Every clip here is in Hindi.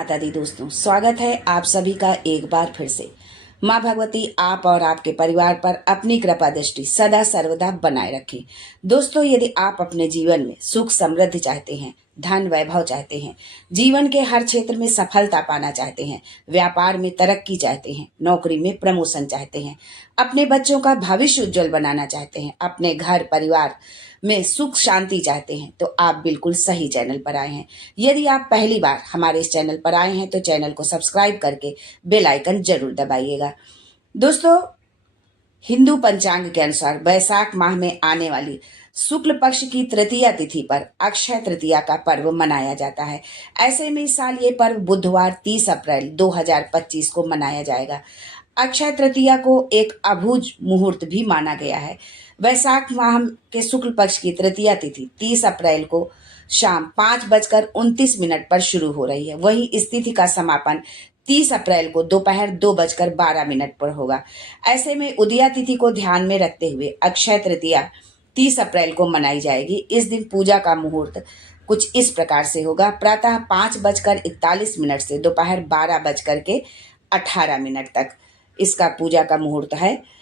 माता दी दोस्तों, स्वागत है आप सभी का एक बार फिर से। माँ भगवती आप और आपके परिवार पर अपनी कृपा दृष्टि सदा सर्वदा बनाए रखें। दोस्तों, यदि आप अपने जीवन में सुख समृद्धि चाहते हैं, धन वैभव चाहते हैं, जीवन के हर क्षेत्र में सफलता पाना चाहते हैं, व्यापार में तरक्की चाहते हैं, नौकरी में प्रमोशन चाहते हैं, अपने बच्चों का भविष्य उज्जवल बनाना चाहते हैं, अपने घर परिवार में सुख शांति चाहते हैं, तो आप बिल्कुल सही चैनल पर आए हैं। यदि आप पहली बार हमारे इस चैनल पर आए हैं तो चैनल को सब्सक्राइब करके बेल आइकन जरूर दबाइएगा। दोस्तों, हिंदू पंचांग के अनुसार वैशाख माह में आने वाली शुक्ल पक्ष की तृतीया तिथि पर अक्षय तृतीया का पर्व मनाया जाता है। ऐसे में इस साल ये पर्व बुधवार 30 अप्रैल 2025 को मनाया जाएगा। अक्षय तृतीया को एक अभुज मुहूर्त भी माना गया है। वैशाख माह के शुक्ल पक्ष की तृतीया तिथि 30 अप्रैल को शाम 5:29 पर शुरू हो रही है। वहीं इस तिथि का समापन 30 अप्रैल को दोपहर 2:12 पर होगा। ऐसे में उदया तिथि को ध्यान में रखते हुए अक्षय तृतीया 30 अप्रैल को मनाई जाएगी। इस दिन पूजा का मुहूर्त कुछ इस प्रकार से होगा। प्रातः 5:41 से दोपहर 12:18 तक इसका पूजा का मुहूर्त है।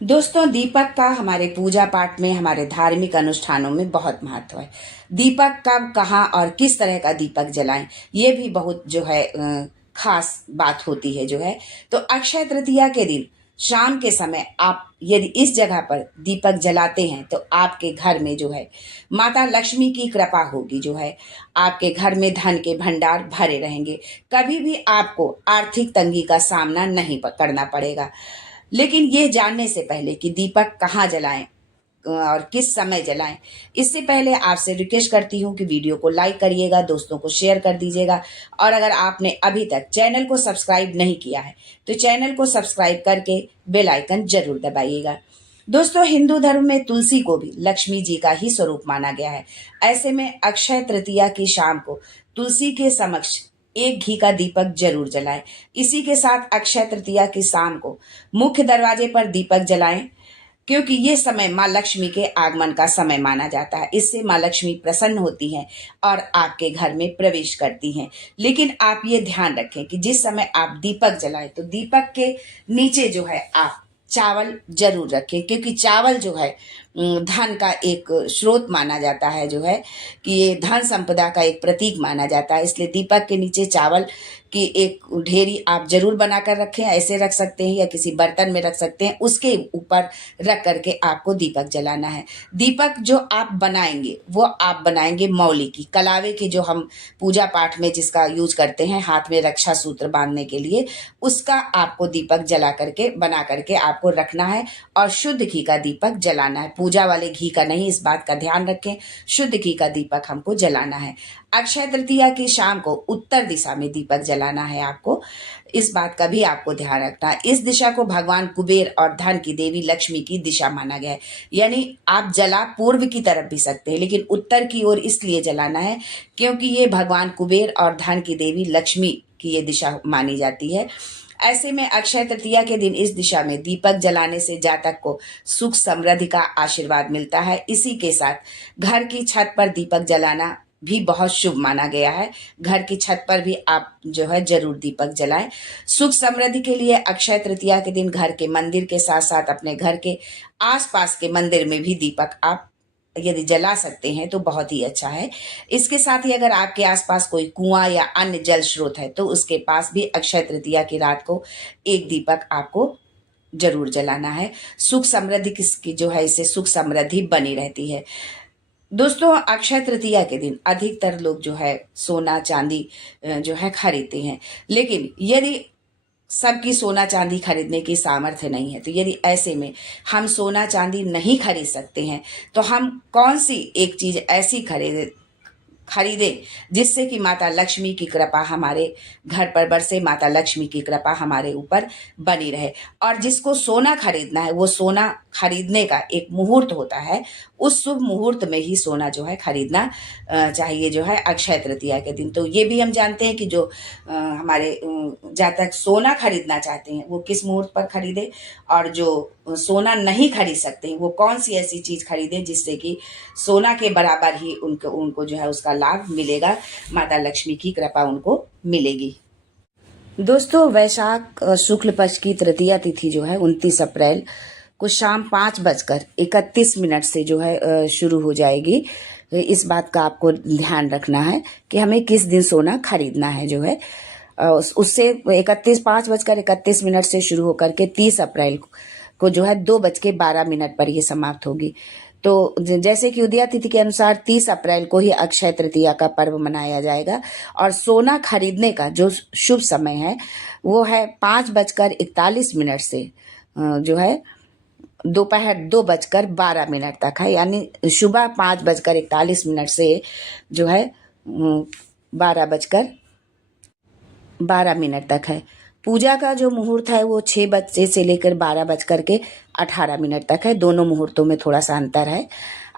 दोस्तों, दीपक का हमारे पूजा पाठ में, हमारे धार्मिक अनुष्ठानों में बहुत महत्व है। दीपक कब, कहाँ और किस तरह का दीपक जलाएं, ये भी बहुत जो है खास बात होती है जो है। तो अक्षय तृतीया के दिन शाम के समय आप यदि इस जगह पर दीपक जलाते हैं तो आपके घर में जो है माता लक्ष्मी की कृपा होगी। जो है आपके घर में धन के भंडार भरे रहेंगे। कभी भी आपको आर्थिक तंगी का सामना नहीं करना पड़ेगा। लेकिन ये जानने से पहले कि दीपक कहाँ जलाएं और किस समय जलाएं, इससे पहले आपसे रिक्वेस्ट करती हूँ कि वीडियो को लाइक करिएगा, दोस्तों को शेयर कर दीजिएगा, और अगर आपने अभी तक चैनल को सब्सक्राइब नहीं किया है तो चैनल को सब्सक्राइब करके बेल आइकन जरूर दबाइएगा। दोस्तों, हिंदू धर्म में तुलसी को भी लक्ष्मी जी का ही स्वरूप माना गया है। ऐसे में अक्षय तृतीया की शाम को तुलसी के समक्ष एक घी का दीपक जरूर जलाएं। इसी के साथ अक्षय तृतीया की शाम को मुख्य दरवाजे पर दीपक जलाएं, क्योंकि ये समय माँ लक्ष्मी के आगमन का समय माना जाता है। इससे माँ लक्ष्मी प्रसन्न होती हैं और आपके घर में प्रवेश करती हैं। लेकिन आप ये ध्यान रखें कि जिस समय आप दीपक जलाएं तो दीपक के नीचे जो है आप चावल जरूर रखें, क्योंकि चावल जो है धन का एक स्रोत माना जाता है। जो है कि ये धन संपदा का एक प्रतीक माना जाता है। इसलिए दीपक के नीचे चावल की एक ढेरी आप जरूर बनाकर रखें। ऐसे रख सकते हैं या किसी बर्तन में रख सकते हैं, उसके ऊपर रख करके आपको दीपक जलाना है। दीपक जो आप बनाएंगे वो आप बनाएंगे मौली की, कलावे की, जो हम पूजा पाठ में जिसका यूज करते हैं हाथ में रक्षा सूत्र बांधने के लिए, उसका आपको दीपक जला करके बना करके आपको रखना है। और शुद्ध घी का दीपक जलाना है, पूजा वाले घी का नहीं, इस बात का ध्यान रखें। शुद्ध घी का दीपक हमको जलाना है। अक्षय तृतीया की शाम को उत्तर दिशा में दीपक जलाना है आपको, इस बात का भी आपको ध्यान रखना है। इस दिशा को भगवान कुबेर और धन की देवी लक्ष्मी की दिशा माना गया है। यानी आप जला पूर्व की तरफ भी सकते हैं, लेकिन उत्तर की ओर इसलिए जलाना है क्योंकि ये भगवान कुबेर और धन की देवी लक्ष्मी की ये दिशा मानी जाती है। ऐसे में अक्षय तृतीया के दिन इस दिशा में दीपक जलाने से जातक को सुख समृद्धि का आशीर्वाद मिलता है। इसी के साथ घर की छत पर दीपक जलाना भी बहुत शुभ माना गया है। घर की छत पर भी आप जो है जरूर दीपक जलाएं। सुख समृद्धि के लिए अक्षय तृतीया के दिन घर के मंदिर के साथ साथ अपने घर के आसपास के मंदिर में भी दीपक आप यदि जला सकते हैं तो बहुत ही अच्छा है। इसके साथ ही अगर आपके आसपास कोई कुआं या अन्य जल स्रोत है तो उसके पास भी अक्षय तृतीया की रात को एक दीपक आपको जरूर जलाना है। सुख समृद्धि किसकी जो है, इससे सुख समृद्धि बनी रहती है। दोस्तों, अक्षय तृतीया के दिन अधिकतर लोग जो है सोना चांदी जो है खरीदते हैं, लेकिन यदि सबकी सोना चांदी खरीदने की सामर्थ्य नहीं है तो यदि ऐसे में हम सोना चांदी नहीं खरीद सकते हैं तो हम कौन सी एक चीज ऐसी खरीदें जिससे कि माता लक्ष्मी की कृपा हमारे घर पर बरसे, माता लक्ष्मी की कृपा हमारे ऊपर बनी रहे। और जिसको सोना खरीदना है वो सोना खरीदने का एक मुहूर्त होता है, उस शुभ मुहूर्त में ही सोना जो है खरीदना चाहिए जो है अक्षय तृतीया के दिन। तो ये भी हम जानते हैं कि जो हमारे जातक सोना खरीदना चाहते हैं वो किस मुहूर्त पर खरीदे, और जो सोना नहीं खरीद सकते हैं वो कौन सी ऐसी चीज खरीदे जिससे कि सोना के बराबर ही उनको उनको जो है उसका लाभ मिलेगा, माता लक्ष्मी की कृपा उनको मिलेगी। दोस्तों, वैशाख शुक्ल पक्ष की तृतीया तिथि जो है 29 अप्रैल को शाम 5:31 से जो है शुरू हो जाएगी। इस बात का आपको ध्यान रखना है कि हमें किस दिन सोना खरीदना है जो है। उससे 5:31 से शुरू होकर के 30 अप्रैल को जो है 2:12 पर ये समाप्त होगी। तो जैसे कि उदया तिथि के अनुसार 30 अप्रैल को ही अक्षय तृतीया का पर्व मनाया जाएगा, और सोना खरीदने का जो शुभ समय है वो है 5:41 से जो है दोपहर 2:12 तक है, यानी सुबह 5:41 से जो है 12:12 तक है। पूजा का जो मुहूर्त है वो 6 बजे से लेकर 12:18 तक है। दोनों मुहूर्तों में थोड़ा सा अंतर है।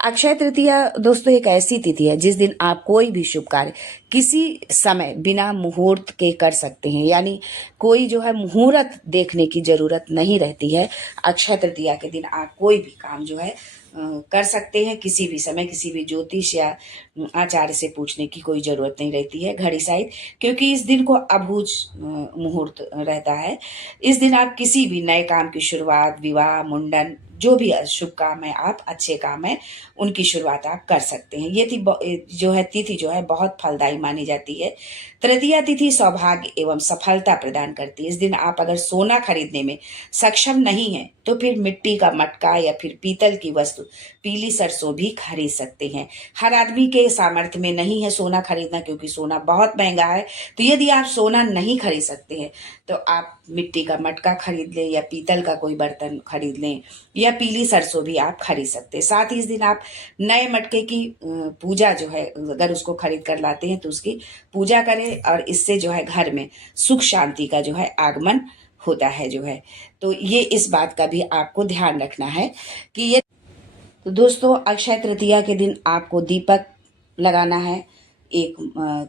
अक्षय तृतीया दोस्तों एक ऐसी तिथि है जिस दिन आप कोई भी शुभ कार्य किसी समय बिना मुहूर्त के कर सकते हैं, यानी कोई जो है मुहूर्त देखने की जरूरत नहीं रहती है। अक्षय तृतीया के दिन आप कोई भी काम जो है कर सकते हैं किसी भी समय, किसी भी ज्योतिष या आचार्य से पूछने की कोई जरूरत नहीं रहती है घड़ी साइड, क्योंकि इस दिन को अबूझ मुहूर्त रहता है। इस दिन आप किसी भी नए काम की शुरुआत, विवाह, मुंडन, जो भी शुभ काम है, आप अच्छे काम है, उनकी शुरुआत आप कर सकते हैं। ये तिथि जो है बहुत फलदायी मानी जाती है। तृतीया तिथि सौभाग्य एवं सफलता प्रदान करती है। इस दिन आप अगर सोना खरीदने में सक्षम नहीं है तो फिर मिट्टी का मटका या फिर पीतल की वस्तु, पीली सरसों भी खरीद सकते हैं। हर आदमी के सामर्थ्य में नहीं है सोना खरीदना, क्योंकि सोना बहुत महंगा है। तो यदि आप सोना नहीं खरीद सकते हैं तो आप मिट्टी का मटका खरीद लें या पीतल का कोई बर्तन खरीद लें, या पीली सरसों भी आप खरीद सकते हैं। साथ ही इस दिन आप नए मटके की पूजा जो है, अगर उसको खरीद कर लाते हैं तो उसकी पूजा करें, और इससे जो है घर में सुख शांति का जो है आगमन होता है जो है। तो ये इस बात का भी आपको ध्यान रखना है कि ये। तो दोस्तों, अक्षय तृतीया के दिन आपको दीपक लगाना है, एक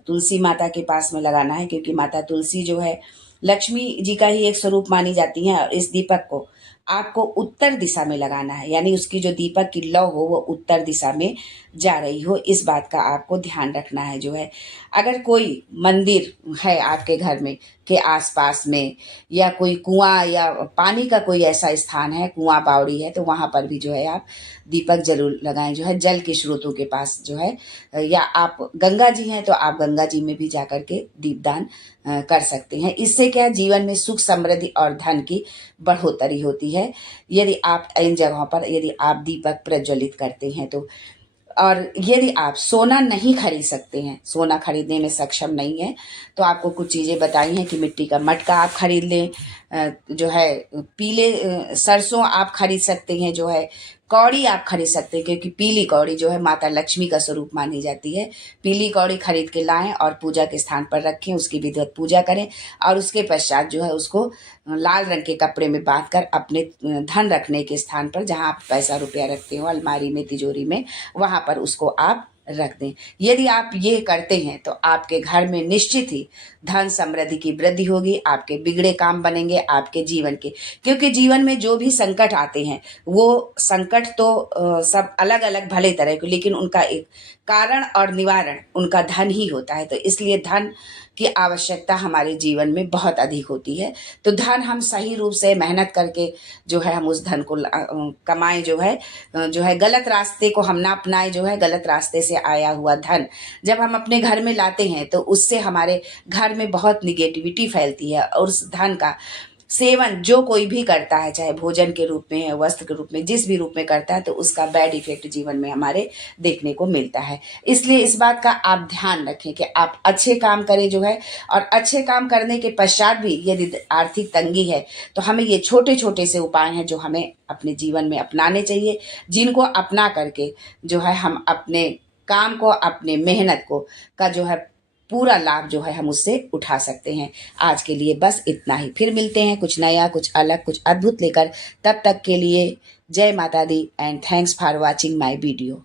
तुलसी माता के पास में लगाना है, क्योंकि माता तुलसी जो है लक्ष्मी जी का ही एक स्वरूप मानी जाती है। और इस दीपक को आपको उत्तर दिशा में लगाना है, यानी उसकी जो दीपक की लौ हो वो उत्तर दिशा में जा रही हो, इस बात का आपको ध्यान रखना है जो है। अगर कोई मंदिर है आपके घर में के आसपास में, या कोई कुआं या पानी का कोई ऐसा स्थान है, कुआं बावड़ी है, तो वहां पर भी जो है आप दीपक जरूर लगाएं जो है, जल के स्रोतों के पास जो है। या आप गंगा जी हैं तो आप गंगा जी में भी जाकर के दीपदान कर सकते हैं। इससे क्या जीवन में सुख, समृद्धि और धन की बढ़ोतरी होती है यदि आप इन जगहों पर यदि आप दीपक प्रज्वलित करते हैं तो। और यदि आप सोना नहीं खरीद सकते हैं, सोना खरीदने में सक्षम नहीं है, तो आपको कुछ चीज़ें बताई हैं कि मिट्टी का मटका आप खरीद लें, जो है पीले सरसों आप खरीद सकते हैं, जो है कौड़ी आप खरीद सकते हैं, क्योंकि पीली कौड़ी जो है माता लक्ष्मी का स्वरूप मानी जाती है। पीली कौड़ी खरीद के लाएं और पूजा के स्थान पर रखें, उसकी विधिवत पूजा करें, और उसके पश्चात जो है उसको लाल रंग के कपड़े में बांध कर अपने धन रखने के स्थान पर, जहां आप पैसा रुपया रखते हो, अलमारी में, तिजोरी में, वहां पर उसको आप रख दें। यदि आप ये करते हैं तो आपके घर में निश्चित ही धन समृद्धि की वृद्धि होगी, आपके बिगड़े काम बनेंगे आपके जीवन के। क्योंकि जीवन में जो भी संकट आते हैं वो संकट तो सब अलग अलग भले तरह के, लेकिन उनका एक कारण और निवारण उनका धन ही होता है। तो इसलिए धन की आवश्यकता हमारे जीवन में बहुत अधिक होती है। तो धन हम सही रूप से मेहनत करके जो है हम उस धन को कमाएं, जो है गलत रास्ते को हम ना अपनाएं, जो है गलत रास्ते से आया हुआ धन जब हम अपने घर में लाते हैं तो उससे हमारे घर में बहुत निगेटिविटी फैलती है। और उस धन का सेवन जो कोई भी करता है, चाहे भोजन के रूप में, वस्त्र के रूप में, जिस भी रूप में करता है, तो उसका बैड इफेक्ट जीवन में हमारे देखने को मिलता है। इसलिए इस बात का आप ध्यान रखें कि आप अच्छे काम करें जो है। और अच्छे काम करने के पश्चात भी यदि आर्थिक तंगी है तो हमें ये छोटे छोटे से उपाय हैं जो हमें अपने जीवन में अपनाने चाहिए, जिनको अपना करके जो है हम अपने काम को, अपने मेहनत को का जो है पूरा लाभ जो है हम उससे उठा सकते हैं। आज के लिए बस इतना ही, फिर मिलते हैं कुछ नया, कुछ अलग, कुछ अद्भुत लेकर। तब तक के लिए जय माता दी and thanks for watching my video.